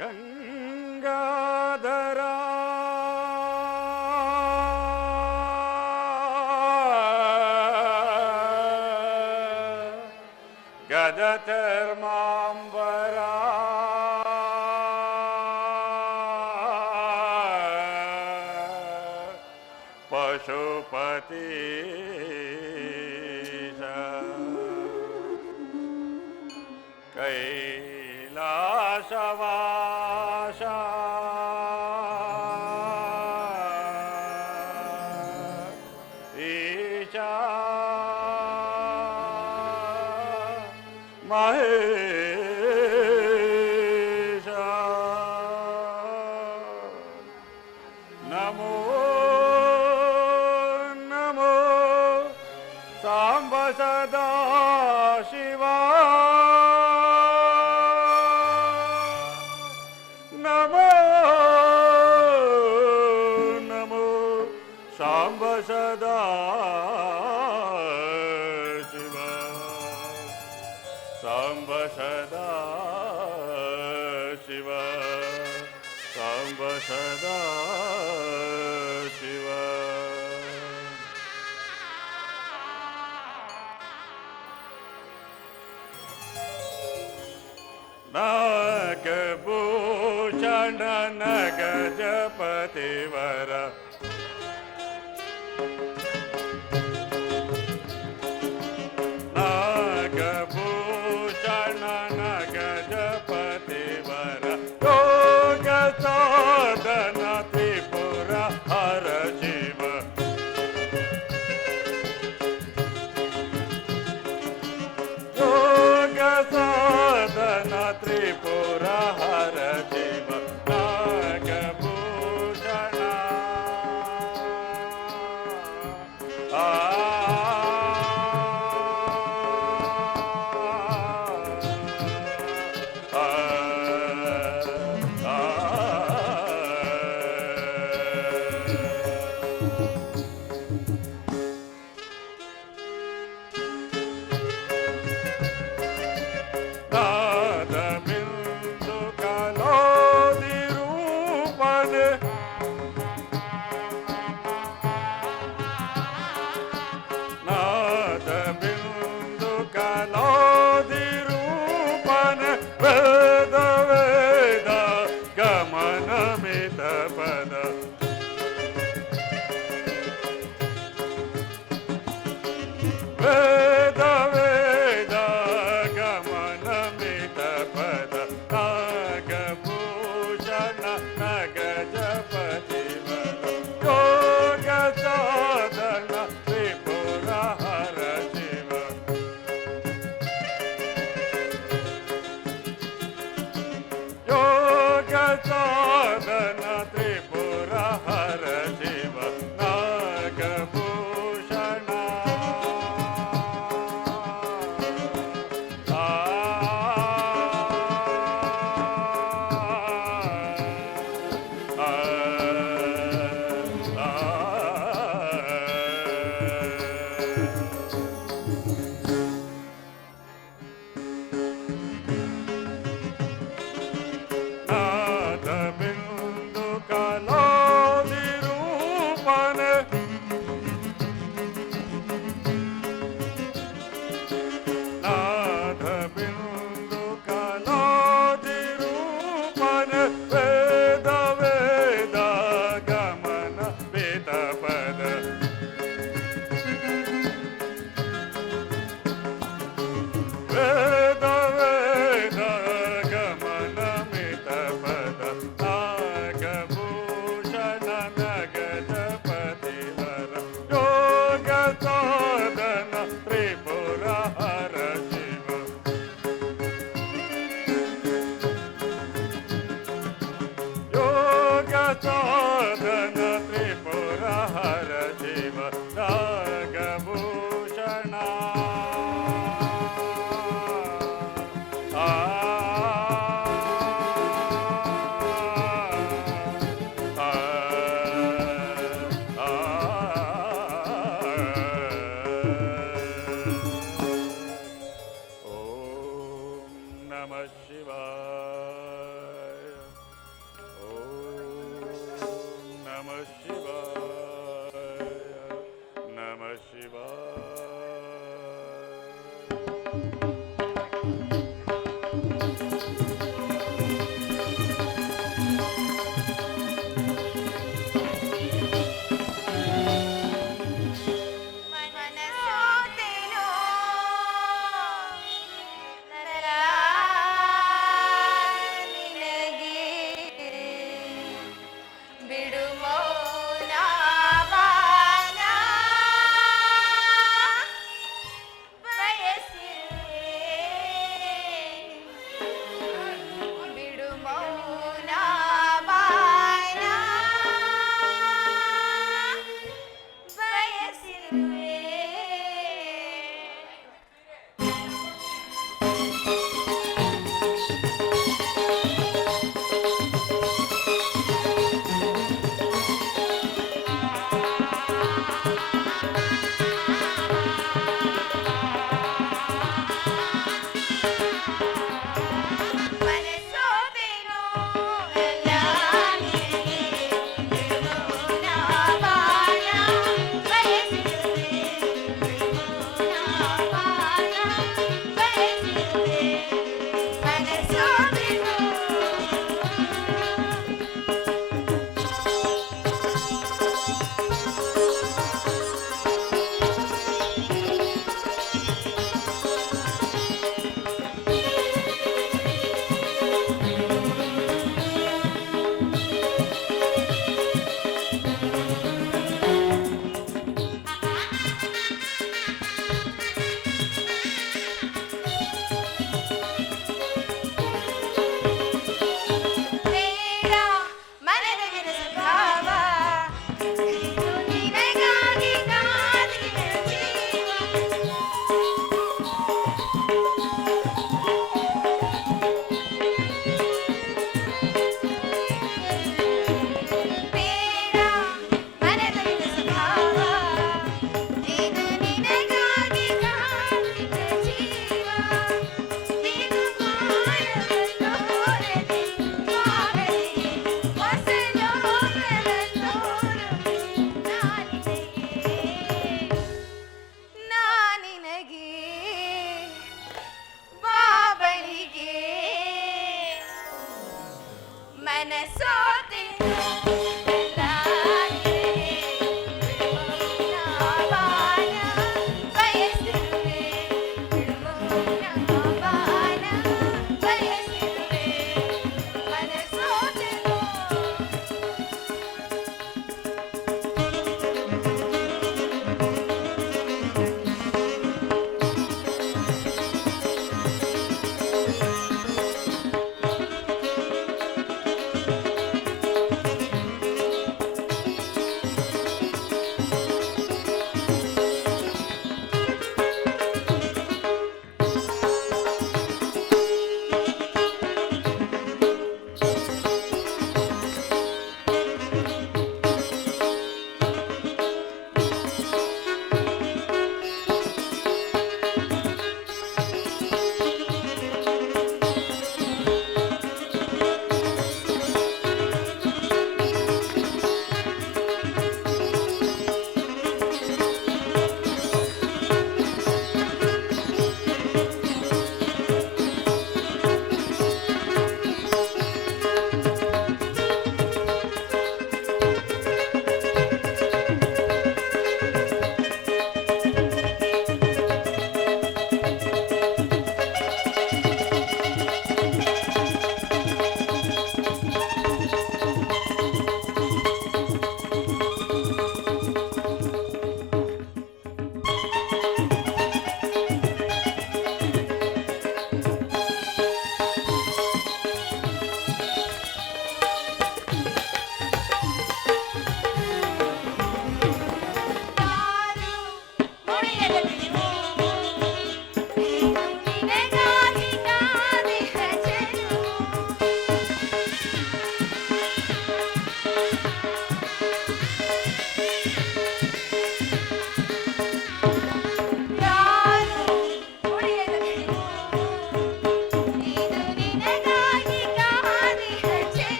ganga Gadatermamba Namo, Namo, Shambhada, Shiva, namo. Samba Sada. Gajanan Gajapati वर ಆ Ah.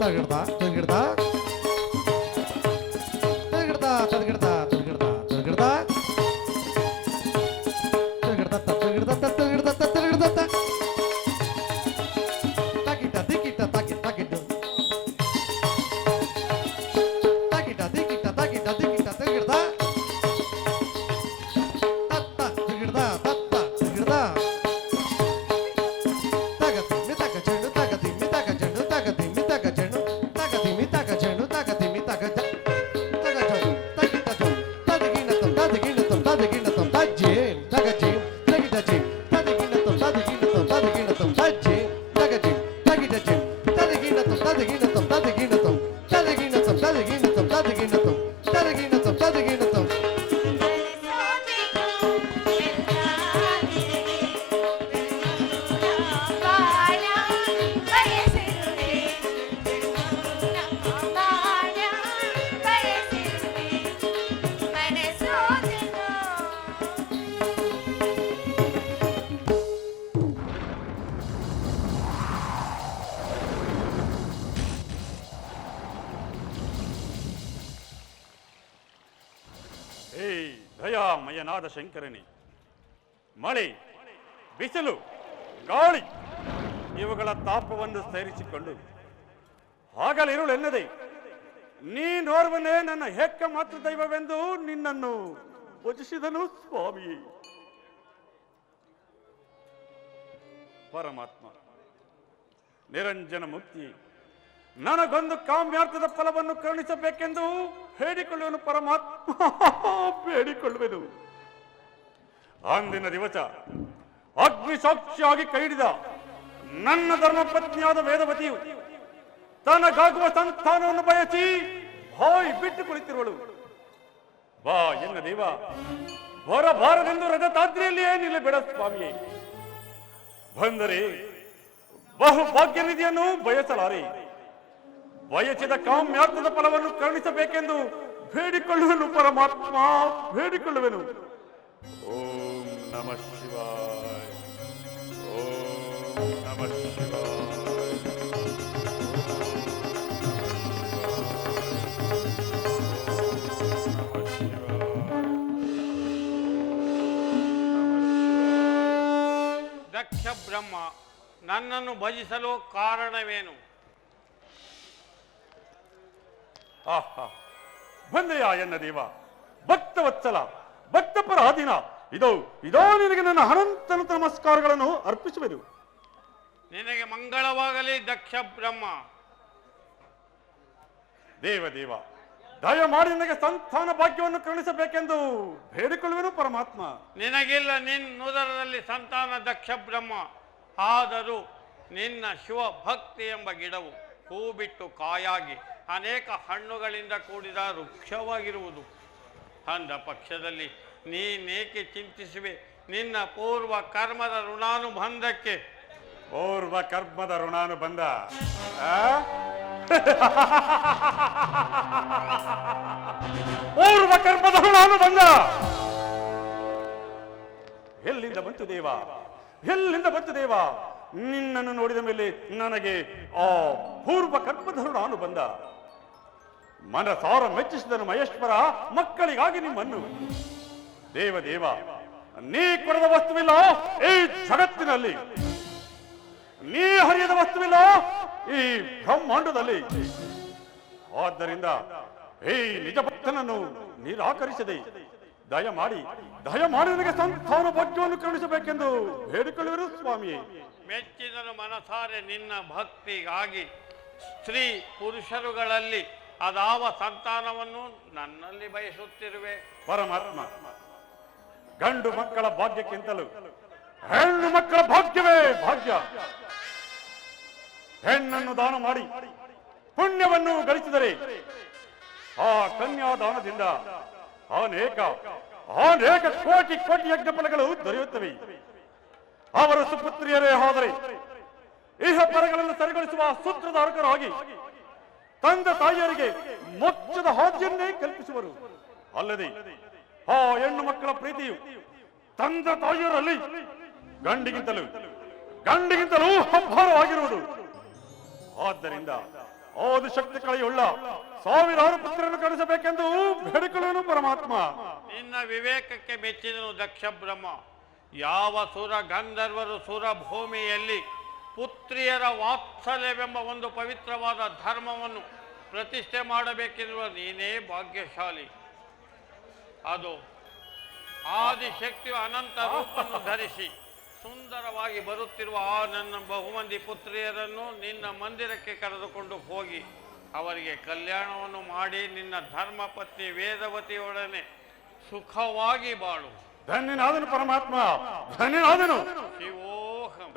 தகிழ்தா தகிழ்தா ನಾದ ಶಂಕರನೇ. ಮಳೆ, ಬಿಸಿಲು, ಗಾಳಿ, ಇವುಗಳ ತಾಪವನ್ನು ಸೇರಿಸಿಕೊಂಡು ಆಗಲಿರುಳೆನ್ನದೆ ನೀನೋರ್ವನೇ ನನ್ನ ಹೆಕ್ಕ ಮಾತೃ ದೈವವೆಂದು ನಿನ್ನನ್ನು ಭಜಿಸಿದನು ಸ್ವಾಮಿ. ಪರಮಾತ್ಮ, ನಿರಂಜನ ಮುಕ್ತಿ ನನಗೊಂದು ಕಾಮ್ಯಾರ್ಥದ ಫಲವನ್ನು ಕರುಣಿಸಬೇಕೆಂದು ಹೇಳಿಕೊಳ್ಳುವನು ಪರಮಾತ್ಮ. ಬೇಡಿಕೊಳ್ಳುವೆನು ಅಂದಿನ ದಿವಸ ಅಗ್ನಿಸಾಕ್ಷಿಯಾಗಿ ಕೈಡಿದ ನನ್ನ ಧರ್ಮಪತ್ನಿಯಾದ ವೇದವತಿಯು ತನಗಾಗುವ ಸಂತಾನವನ್ನು ಬಯಸಿ ಹಾಯ್ ಬಿಟ್ಟು ಕುಳಿತಿರುವಳು. ಬಾ ಎನ್ನ ದೇವ, ಬರಬಾರದೆಂದು ರಜತಾದ್ರಿಯಲ್ಲಿಯೇ ನಿಲ್ಲಬೇಡ ಸ್ವಾಮಿ ಬಂದರೆ ಬಹು ಭಾಗ್ಯ ನಿಧಿಯನ್ನು ಬಯಸಲಾರೆ. ಬಯಸಿದ ಕಾಮ್ಯಾರ್ಥದ ಫಲವನ್ನು ಕರುಣಿಸಬೇಕೆಂದು ಬೇಡಿಕೊಳ್ಳುವನು ಪರಮಾತ್ಮ, ಬೇಡಿಕೊಳ್ಳುವೆನು. ಓಂ ನಮ ಶಿವಾಯ ಓಂ ನಮ ಶಿವಾಯ ದಕ್ಷ ಬ್ರಹ್ಮ ನನ್ನನ್ನು ಭಜಿಸಲು ಕಾರಣವೇನು? ಆಹಾ ಬಂದೆಯಾ ಎನ್ನ ದೇವ? ಭಕ್ತ ವತ್ಸಲ ಭಕ್ತ ಪರಾಧೀನ ಇದೋ ಇದೋ ನಿನಗೆ ನನ್ನ ಅನಂತ ನಮಸ್ಕಾರಗಳನ್ನು ಅರ್ಪಿಸುವೆನು. ನಿನಗೆ ಮಂಗಳವಾಗಲಿ ದಕ್ಷ ಬ್ರಹ್ಮ. ದೇವ ದೇವ ದಯಮಾಡಿ ನಿನಗೆ ಸಂತಾನ ಭಾಗ್ಯವನ್ನು ಕರುಣಿಸಬೇಕೆಂದು ಬೇಡಿಕೊಳ್ಳುವೆನು ಪರಮಾತ್ಮ. ನಿನಗಿಲ್ಲ ನಿನ್ನುದರದಲ್ಲಿ ಸಂತಾನ ದಕ್ಷ ಬ್ರಹ್ಮ. ಆದರೂ ನಿನ್ನ ಶಿವ ಭಕ್ತಿ ಎಂಬ ಗಿಡವು ಹೂ ಬಿಟ್ಟು ಕಾಯಾಗಿ ಅನೇಕ ಹಣ್ಣುಗಳಿಂದ ಕೂಡಿದ ವೃಕ್ಷವಾಗಿರುವುದು. ಅಂದ ಪಕ್ಷದಲ್ಲಿ ನೀನೇಕೆ ಚಿಂತಿಸುವೆ. ನಿನ್ನ ಪೂರ್ವ ಕರ್ಮದ ಋಣಾನುಬಂಧಕ್ಕೆ. ಪೂರ್ವ ಕರ್ಮದ ಋಣಾನು ಬಂದ ಆ? ಪೂರ್ವ ಕರ್ಮದ ಋಣಾನುಬಂಧ. ಎಲ್ಲಿಂದ ಬಂತು ದೇವ? ಎಲ್ಲಿಂದ ಬಂತು ದೇವ? ನಿನ್ನನ್ನು ನೋಡಿದ ಮೇಲೆ ನನಗೆ ಆ ಪೂರ್ವ ಕರ್ಮದ ಋಣಾನುಬಂಧ. ಮನಸಾರ ಮೆಚ್ಚಿಸಿದನು ಮಹೇಶ್ವರ, ಮಕ್ಕಳಿಗಾಗಿ ನಿಮ್ಮನ್ನು. ದೇವ ದೇವ ನೀ ಕೊಡದ ವಸ್ತುವಿಲ್ಲ ಈ ಜಗತ್ತಿನಲ್ಲಿ. ನೀ ಹರಿಯದ ವಸ್ತುವಿಲ್ಲ ಈ ಬ್ರಹ್ಮಾಂಡದಲ್ಲಿ. ಆದ್ದರಿಂದ ಈ ನಿಜ ಭಕ್ತನನ್ನು ನಿರಾಕರಿಸದೆ ದಯಮಾಡಿ ದಯಮಾಡಿ ನನಗೆ ಸಂತಾನ ಭಾಗ್ಯವನ್ನು ಕರುಣಿಸಬೇಕೆಂದು ಬೇಡಿಕೊಳ್ಳುವರು ಸ್ವಾಮಿ ಮೆಚ್ಚಿದನು ಮನಸಾರೆ ನಿನ್ನ ಭಕ್ತಿಗಾಗಿ ಸ್ತ್ರೀ ಪುರುಷರುಗಳಲ್ಲಿ ಅದಾವ ಸಂತಾನವನ್ನು ನನ್ನಲ್ಲಿ ಬಯಸುತ್ತಿರುವೆ. ಪರಮಾತ್ಮ ಗಂಡು ಮಕ್ಕಳ ಭಾಗ್ಯಕ್ಕಿಂತಲೂ ಹೆಣ್ಣು ಮಕ್ಕಳ ಭಾಗ್ಯವೇ ಭಾಗ್ಯ. ಹೆಣ್ಣನ್ನು ದಾನ ಮಾಡಿ ಪುಣ್ಯವನ್ನು ಗಳಿಸಿದರೆ ಆ ಕನ್ಯಾದಾನದಿಂದ ಅನೇಕ ಅನೇಕ ಕೋಟಿ ಕೋಟಿ ಯಜ್ಞ ಫಲಗಳು ದೊರೆಯುತ್ತವೆ. ಅವರ ಸುಪುತ್ರಿಯರೇ ಆದರೆ ಇಹ ಪರಗಳನ್ನು ಸರಿಗೊಳಿಸುವ ಸೂತ್ರಧಾರಕರಾಗಿ ತಂದೆ ತಾಯಿಯರಿಗೆ ಮೋಕ್ಷದ ಹಾದಿಯನ್ನೇ ಕಲ್ಪಿಸುವರು. ಅಲ್ಲದೆ ಆ ಹೆಣ್ಣು ಮಕ್ಕಳ ಪ್ರೀತಿಯು ತಂದೆ ತಾಯಿಯರಲ್ಲಿ ಗಂಡಿಗಿಂತಲೂ ಗಂಡಿಗಿಂತಲೂ ಅಪಾರವಾಗಿರುವುದು. ಆದ್ದರಿಂದ ಆದಿ ಶಕ್ತಿ ಕಳೆಯುಳ್ಳ ಸಾವಿರಾರು ಪುತ್ರರನ್ನು ಕಳಿಸಬೇಕೆಂದು ಬೇಡಿಕೊಳ್ಳುವನು ಪರಮಾತ್ಮ. ನಿನ್ನ ವಿವೇಕಕ್ಕೆ ಮೆಚ್ಚಿದನು ದಕ್ಷ ಬ್ರಹ್ಮ ಯಾವ ಸುರ ಗಂಧರ್ವರು ಸುರ ಭೂಮಿಯಲ್ಲಿ ಪುತ್ರಿಯರ ವಾತ್ಸಲ್ಯವೆಂಬ ಒಂದು ಪವಿತ್ರವಾದ ಧರ್ಮವನ್ನು ಪ್ರತಿಷ್ಠೆ ಮಾಡಬೇಕಿರುವ ನೀನೇ ಭಾಗ್ಯಶಾಲಿ. ಅದು ಆದಿಶಕ್ತಿಯು ಅನಂತ ರೂಪವನ್ನು ಧರಿಸಿ ಸುಂದರವಾಗಿ ಬರುತ್ತಿರುವ ಆ ನನ್ನ ಬಹುಮಂದಿ ಪುತ್ರಿಯರನ್ನು ನಿನ್ನ ಮಂದಿರಕ್ಕೆ ಕರೆದುಕೊಂಡು ಹೋಗಿ ಅವರಿಗೆ ಕಲ್ಯಾಣವನ್ನು ಮಾಡಿ ನಿನ್ನ ಧರ್ಮಪತ್ನಿ ವೇದವತಿಯೊಡನೆ ಸುಖವಾಗಿ ಬಾಳು. ಧನ್ಯನಾದನು ಪರಮಾತ್ಮ. ಧನ್ಯನಾದನು. ಶಿವೋಹಂ.